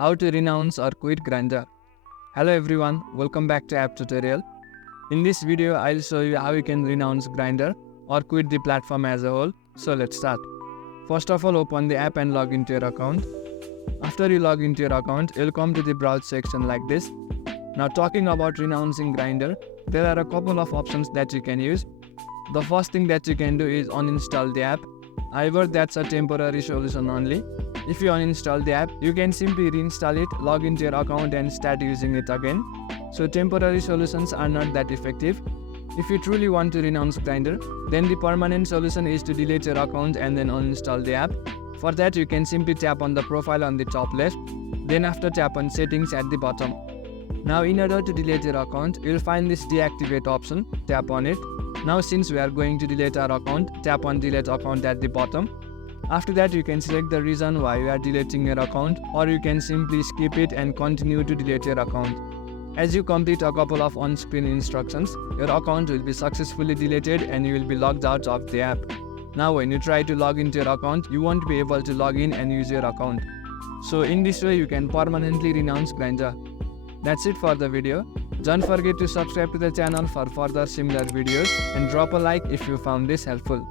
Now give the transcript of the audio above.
How to renounce or quit Grindr. Hello everyone, welcome back to app tutorial. In this video, I'll show you how you can renounce Grindr or quit the platform as a whole. So let's start. First of all, open the app and log into your account. After you log into your account, you'll come to the browse section like this. Now talking about renouncing Grindr, there are a couple of options that you can use. The first thing that you can do is uninstall the app. However, that's a temporary solution only. If you uninstall the app, you can simply reinstall it, log into your account and start using it again. So temporary solutions are not that effective. If you truly want to renounce Grindr, then the permanent solution is to delete your account and then uninstall the app. For that, you can simply tap on the profile on the top left, then after tap on settings at the bottom. Now in order to delete your account, you'll find this deactivate option, tap on it. Now since we are going to delete our account, tap on delete account at the bottom. After that, you can select the reason why you are deleting your account, or you can simply skip it and continue to delete your account. As you complete a couple of on-screen instructions, your account will be successfully deleted and you will be logged out of the app. Now when you try to log into your account, you won't be able to log in and use your account. So in this way, you can permanently renounce Grindr. That's it for the video. Don't forget to subscribe to the channel for further similar videos and drop a like if you found this helpful.